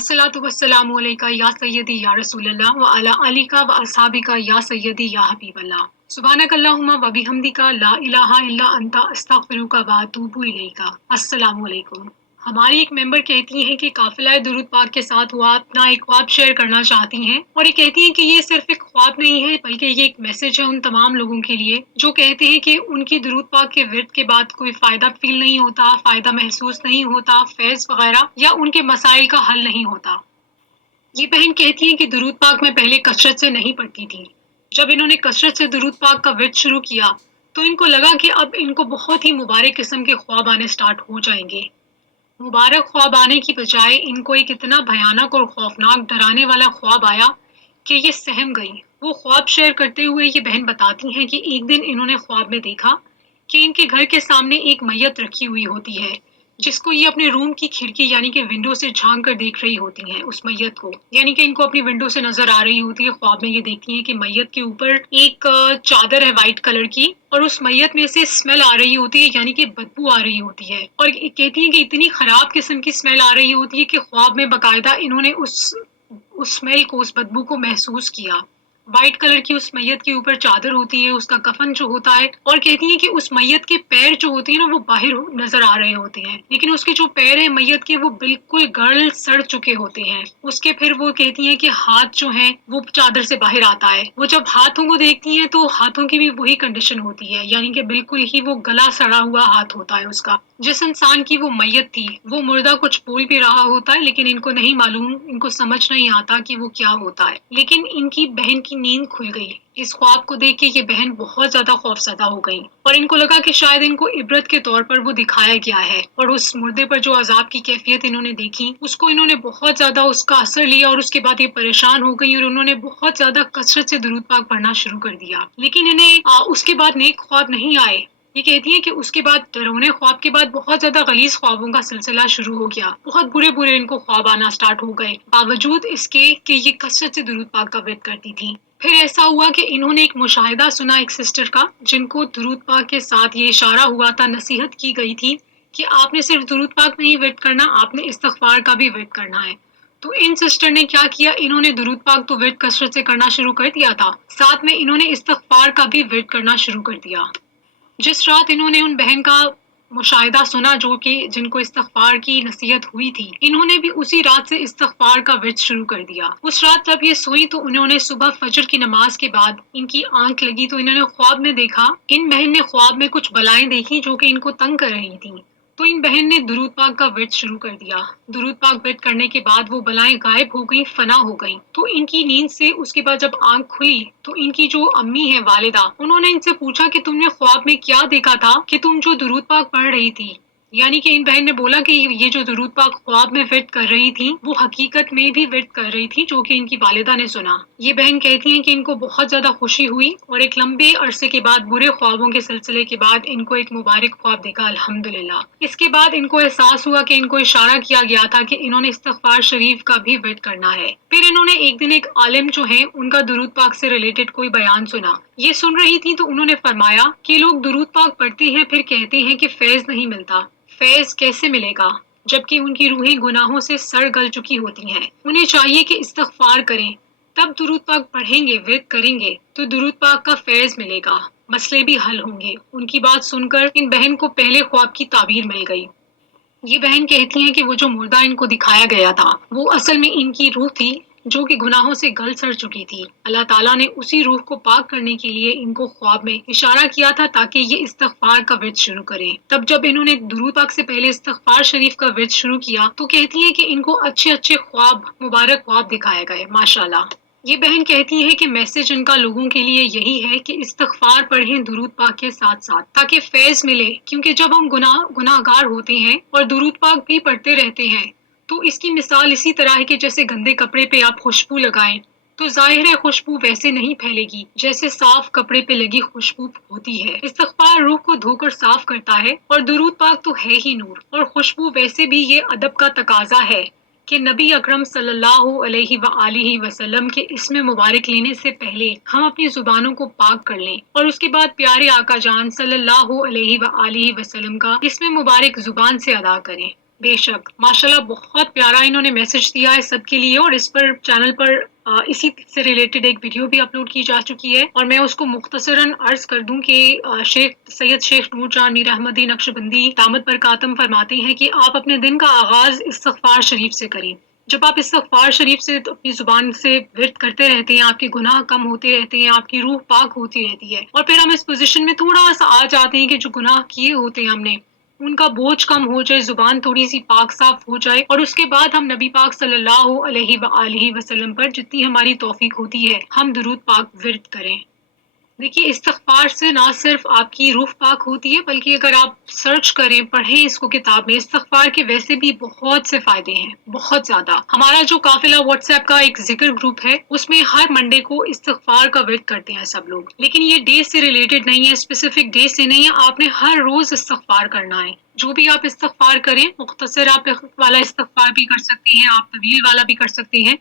अस्सलातु वस्सलामु अलैका या सय्यदी या रसूल अल्लाह व अला आलिका व अस्हाबिका या सय्यदी या हबीब अल्लाह। सुब्हानक अल्लाहुम्मा व बिहम्दिका ला इलाहा इल्ला अंता अस्तगफिरुका व अतूबु इलैका। अस्सलामु अलैकुम। हमारी एक मेंबर कहती हैं कि काफिला दुरूद पाक के साथ वो अपना एक ख्वाब शेयर करना चाहती हैं, और ये कहती हैं कि ये सिर्फ एक ख्वाब नहीं है बल्कि ये एक मैसेज है उन तमाम लोगों के लिए जो कहते हैं कि उनकी दुरूद पाक के विर्द के बाद कोई फ़ायदा फील नहीं होता, फ़ायदा महसूस नहीं होता, फैज़ वगैरह या उनके मसाइल का हल नहीं होता। ये बहन कहती हैं कि दुरूद पाक में पहले कसरत से नहीं पढ़ती थी। जब इन्होंने कसरत से दुरूद पाक का विर्द शुरू किया तो इनको लगा कि अब इनको बहुत ही मुबारक किस्म के ख्वाब आने स्टार्ट हो जाएंगे। मुबारक ख्वाब आने की बजाय इनको एक इतना भयानक और खौफनाक डराने वाला ख्वाब आया कि ये सहम गई। वो ख्वाब शेयर करते हुए ये बहन बताती हैं कि एक दिन इन्होंने ख्वाब में देखा कि इनके घर के सामने एक मैयत रखी हुई होती है, जिसको ये अपने रूम की खिड़की यानी कि विंडो से झांक कर देख रही होती हैं उस मैयत को, यानी कि इनको अपनी विंडो से नजर आ रही होती है। ख्वाब में ये देखती हैं कि मैयत के ऊपर एक चादर है वाइट कलर की, और उस मैयत में से स्मेल आ रही होती है, यानी कि बदबू आ रही होती है। और कहती हैं कि इतनी खराब किस्म की स्मेल आ रही होती है कि ख्वाब में बाकायदा इन्होंने उस स्मेल को, उस बदबू को महसूस किया। वाइट कलर की उस मैयत के ऊपर चादर होती है, उसका कफन जो होता है, और कहती है कि उस मैयत के पैर जो होते हैं ना वो बाहर नजर आ रहे होते हैं, लेकिन उसके जो पैर हैं मैयत के वो बिल्कुल गल सड़ चुके होते हैं। उसके फिर वो कहती हैं कि हाथ जो है वो चादर से बाहर आता है। वो जब हाथों को देखती हैं तो हाथों की भी वही कंडीशन होती है, यानी कि बिल्कुल ही वो गला सड़ा हुआ हाथ होता है उसका। जिस इंसान की वो मैयत थी वो मुर्दा कुछ बोल भी रहा होता है, लेकिन इनको नहीं मालूम, इनको समझ नहीं आता कि वो क्या होता है। लेकिन इनकी बहन की नींद खुल गई। इस ख्वाब को देख के ये बहन बहुत ज्यादा खौफजदा हो गई, और इनको लगा कि शायद इनको इबरत के तौर पर वो दिखाया गया है, और उस मुर्दे पर जो अजाब की कैफियत इन्होंने देखी उसको इन्होंने बहुत ज्यादा उसका असर लिया, और उसके बाद ये परेशान हो गई और उन्होंने बहुत ज्यादा कसरत से दुरूद पाक पढ़ना शुरू कर दिया। लेकिन इन्हें उसके बाद नेक ख्वाब नहीं आए। ये कहती है कि उसके बाद डरावने ख्वाब के बाद बहुत ज्यादा गलीज ख्वाबों का सिलसिला शुरू हो गया। बहुत बुरे बुरे इनको ख्वाब आना स्टार्ट हो गए, बावजूद इसके कि ये कसरत से दुरूद पाक का विर्द करती थी। फिर ऐसा हुआ कि इन्होंने एक मुशाहिदा सुना एक सिस्टर का, जिनको दुरूद पाक के साथ ये इशारा हुआ था, नसीहत की गई थी कि आपने सिर्फ दुरूद पाक नहीं विर्द करना, आपने इस्तिग़फ़ार का भी विर्द करना है। तो इन सिस्टर ने क्या किया, इन्होंने दुरूद पाक तो विर्द कसरत से करना शुरू कर दिया था, साथ में इन्होंने इस्तिग़फ़ार का भी विर्द करना शुरू कर दिया। जिस रात इन्होंने उन बहन का मुशाहिदा सुना जो कि जिनको इस्तिग़फ़ार की नसीहत हुई थी, इन्होंने भी उसी रात से इस्तिग़फ़ार का विर्द शुरू कर दिया। उस रात जब ये सोई तो उन्होंने सुबह फजर की नमाज के बाद इनकी आंख लगी तो इन्होंने ख्वाब में देखा, इन बहन ने ख्वाब में कुछ बलाएं देखी जो कि इनको तंग कर रही थी। तो इन बहन ने दुरूद पाक का विर्द शुरू कर दिया। दुरूद पाक विर्द करने के बाद वो बलाएं गायब हो गई, फना हो गई। तो इनकी नींद से उसके बाद जब आंख खुली तो इनकी जो अम्मी है वालिदा, उन्होंने इनसे पूछा कि तुमने ख्वाब में क्या देखा था कि तुम जो दुरूद पाक पढ़ रही थी। यानी कि इन बहन ने बोला कि ये जो दुरूद पाक ख्वाब में विर्द कर रही थी वो हकीकत में भी विर्द कर रही थी, जो कि इनकी वालिदा ने सुना। ये बहन कहती हैं कि इनको बहुत ज्यादा खुशी हुई, और एक लंबे अरसे के बाद, बुरे ख्वाबों के सिलसिले के बाद, इनको एक मुबारक ख्वाब देखा अल्हम्दुलिल्लाह। इसके बाद इनको एहसास हुआ कि इनको इशारा किया गया था कि इन्होंने इस्तिग़फ़ार शरीफ का भी विर्द करना है। फिर इन्होंने एक दिन एक आलिम जो है उनका दुरूद पाक से रिलेटेड कोई बयान सुना। ये सुन रही थी तो उन्होंने फरमाया कि लोग दुरूद पाक पढ़ते हैं फिर कहते हैं कि फैज नहीं मिलता। फैज कैसे मिलेगा जबकि उनकी रूहें गुनाहों से सड़ गल चुकी होती हैं। उन्हें चाहिए कि इस्तिग़फ़ार करें, तब दुरूद पाक पढ़ेंगे, विर्द करेंगे तो दुरूद पाक का फैज मिलेगा, मसले भी हल होंगे। उनकी बात सुनकर इन बहन को पहले ख्वाब की ताबीर मिल गई। ये बहन कहती हैं कि वो जो मुर्दा इनको दिखाया गया था वो असल में इनकी रूह थी जो कि गुनाहों से गल सड़ चुकी थी। अल्लाह ताला ने उसी रूह को पाक करने के लिए इनको ख्वाब में इशारा किया था ताकि ये इस्तिग़फ़ार का विर्द शुरू करें। तब जब इन्होंने दुरूद पाक से पहले इस्तिग़फ़ार शरीफ का विर्द शुरू किया तो कहती हैं कि इनको अच्छे अच्छे ख्वाब, मुबारक ख्वाब दिखाए गए माशाल्लाह। ये बहन कहती है कि मैसेज इनका लोगों के लिए यही है कि इस्तिग़फ़ार पढ़ें दुरूद पाक के साथ साथ ताकि फैज़ मिले, क्योंकि जब हम गुनाहगार होते हैं और दुरूद पाक भी पढ़ते रहते हैं तो इसकी मिसाल इसी तरह है कि जैसे गंदे कपड़े पे आप खुशबू लगाएं तो जाहिर है खुशबू वैसे नहीं फैलेगी जैसे साफ कपड़े पे लगी खुशबू होती है। इस्तिग़फ़ार रूह को धोकर साफ करता है, और दुरूद पाक तो है ही नूर, और खुशबू वैसे भी ये अदब का तकाजा है कि नबी अकरम सल्लल्लाहु अलैहि वसल्लम के इसमें मुबारक लेने से पहले हम अपनी जुबानों को पाक कर लें, और उसके बाद प्यारे आका जान सल्लल्लाहु अलैहि वसल्लम का इसमें मुबारक जुबान से अदा करें। بے شک ماشاءاللہ بہت پیارا انہوں نے میسج دیا ہے سب کے لیے، اور اس پر چینل پر اسی سے ریلیٹڈ ایک ویڈیو بھی اپلوڈ کی جا چکی ہے، اور میں اس کو مختصراً عرض کر دوں کہ سید شیخ نور جان میر احمدی نقشبندی دامت برکاتم فرماتے ہیں کہ آپ اپنے دن کا آغاز استغفار شریف سے کریں۔ جب آپ استغفار شریف سے اپنی زبان سے ورد کرتے رہتے ہیں، آپ کے گناہ کم ہوتے رہتے ہیں، آپ کی روح پاک ہوتی رہتی ہے، اور پھر ہم اس پوزیشن میں تھوڑا سا آ جاتے ہیں کہ جو گناہ کیے ہوتے ہیں ہم نے ان کا بوجھ کم ہو جائے، زبان تھوڑی سی پاک صاف ہو جائے، اور اس کے بعد ہم نبی پاک صلی اللہ علیہ وآلہ وسلم پر جتنی ہماری توفیق ہوتی ہے ہم درود پاک ورد کریں۔ دیکھیے استغفار سے نہ صرف آپ کی روح پاک ہوتی ہے، بلکہ اگر آپ سرچ کریں پڑھیں اس کو کتاب میں، استغفار کے ویسے بھی بہت سے فائدے ہیں، بہت زیادہ۔ ہمارا جو قافلہ واٹس ایپ کا ایک ذکر گروپ ہے اس میں ہر منڈے کو استغفار کا ورد کرتے ہیں سب لوگ، لیکن یہ ڈے سے ریلیٹڈ نہیں ہے، اسپیسیفک ڈے سے نہیں ہے، آپ نے ہر روز استغفار کرنا ہے۔ جو بھی آپ استغفار کریں، مختصر آپ والا استغفار بھی کر سکتے ہیں، آپ طویل والا بھی کر سکتے ہیں،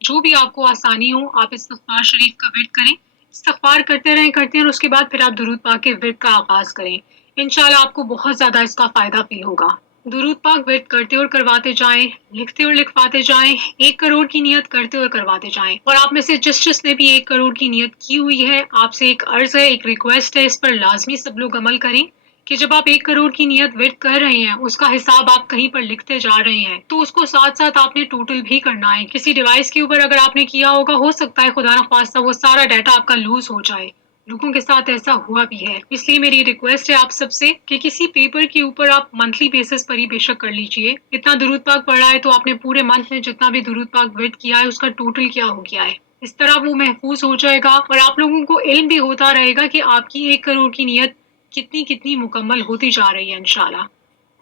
جو بھی آپ کو آسانی ہو آپ استغفار شریف کا ورد کریں، استغفار کرتے ہیں اور اس کے بعد پھر آپ درود پاک کے ورد کا آغاز کریں۔ انشاءاللہ آپ کو بہت زیادہ اس کا فائدہ فیل ہوگا۔ درود پاک ورد کرتے اور کرواتے جائیں، لکھتے اور لکھواتے جائیں، 1 کروڑ کی نیت کرتے اور کرواتے جائیں، اور آپ میں سے جس نے بھی 1 کروڑ کی نیت کی ہوئی ہے، آپ سے ایک عرض ہے، ایک ریکویسٹ ہے، اس پر لازمی سب لوگ عمل کریں کہ جب آپ 1 کروڑ کی نیت ورد کر رہے ہیں اس کا حساب آپ کہیں پر لکھتے جا رہے ہیں تو اس کو ساتھ ساتھ آپ نے ٹوٹل بھی کرنا ہے۔ کسی ڈیوائس کے اوپر اگر آپ نے کیا ہوگا، ہو سکتا ہے خدا نخواستہ وہ سارا ڈیٹا آپ کا لوز ہو جائے، لوگوں کے ساتھ ایسا ہوا بھی ہے، اس لیے میری ریکویسٹ ہے آپ سب سے کہ کسی پیپر کے اوپر آپ منتھلی بیسس پر ہی بے شک کر لیجئے، اتنا درود پاک پڑھا ہے تو آپ نے پورے منتھ میں جتنا بھی درود پاک ورد کیا ہے اس کا ٹوٹل کیا ہو گیا ہے، اس طرح وہ محفوظ ہو جائے گا، اور آپ لوگوں کو علم بھی ہوتا رہے گا کہ آپ کی 1 کروڑ کی نیت کتنی مکمل ہوتی جا رہی ہے انشاءاللہ۔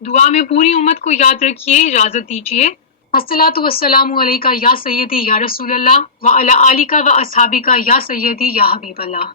دعا میں پوری امت کو یاد رکھیے، اجازت دیجیے۔ الصلاۃ والسلام علیکہ یا سیدی یا رسول اللہ وعلی آلکہ و اصحابکہ یا سیدی یا حبیب اللہ۔